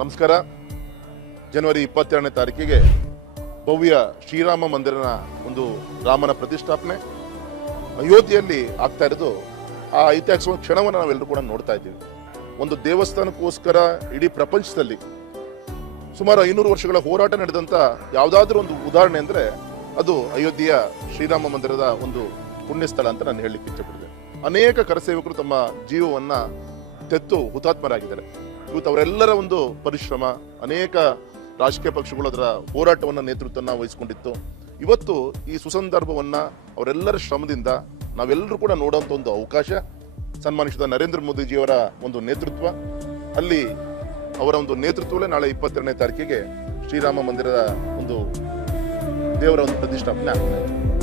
ನಮಸ್ಕಾರ. ಜನವರಿ ಇಪ್ಪತ್ತೆರಡನೇ ತಾರೀಕಿಗೆ ಭವ್ಯ ಶ್ರೀರಾಮ ಮಂದಿರನ ಒಂದು ರಾಮನ ಪ್ರತಿಷ್ಠಾಪನೆ. ಅಯೋಧ್ಯೆಯಲ್ಲಿ ಆಗ್ತಾ ಇರೋದು, ಆ ಐತಿಹಾಸಿಕ ಕ್ಷಣವನ್ನು ನಾವೆಲ್ಲರೂ ಕೂಡ ನೋಡ್ತಾ ಇದ್ದೀವಿ. ಒಂದು ದೇವಸ್ಥಾನಕ್ಕೋಸ್ಕರ ಇಡೀ ಪ್ರಪಂಚದಲ್ಲಿ ಸುಮಾರು ಐನೂರು ವರ್ಷಗಳ ಹೋರಾಟ ನಡೆದಂಥ ಯಾವುದಾದ್ರೂ ಒಂದು ಉದಾಹರಣೆ ಅಂದರೆ ಅದು ಅಯೋಧ್ಯೆಯ ಶ್ರೀರಾಮ ಮಂದಿರದ ಒಂದು ಪುಣ್ಯಸ್ಥಳ ಅಂತ ನಾನು ಹೇಳಲಿಕ್ಕೆ ಇಷ್ಟಪಡ್ತೇನೆ ಅನೇಕ ಕರಸೇವಕರು ತಮ್ಮ ಜೀವವನ್ನು ತೆತ್ತು ಹುತಾತ್ಮರಾಗಿದ್ದಾರೆ. ಇವತ್ತು ಅವರೆಲ್ಲರ ಒಂದು ಪರಿಶ್ರಮ, ಅನೇಕ ರಾಜಕೀಯ ಪಕ್ಷಗಳು ಅದರ ಹೋರಾಟವನ್ನು ನೇತೃತ್ವವನ್ನು ವಹಿಸಿಕೊಂಡಿತ್ತು. ಇವತ್ತು ಈ ಸುಸಂದರ್ಭವನ್ನ ಅವರೆಲ್ಲರ ಶ್ರಮದಿಂದ ನಾವೆಲ್ಲರೂ ಕೂಡ ನೋಡುವಂತ ಒಂದು ಅವಕಾಶ, ಸನ್ಮಾನಿಸಿದ ನರೇಂದ್ರ ಮೋದಿಜಿಯವರ ಒಂದು ನೇತೃತ್ವ. ಅಲ್ಲಿ ಅವರ ಒಂದು ನೇತೃತ್ವದಲ್ಲೇ ನಾಳೆ ಇಪ್ಪತ್ತೆರಡನೇ ತಾರೀಕಿಗೆ ಶ್ರೀರಾಮ ಮಂದಿರದ ಒಂದು ದೇವರ ಒಂದು ಪ್ರತಿಷ್ಠಾಪನೆ ಆಗ್ತದೆ.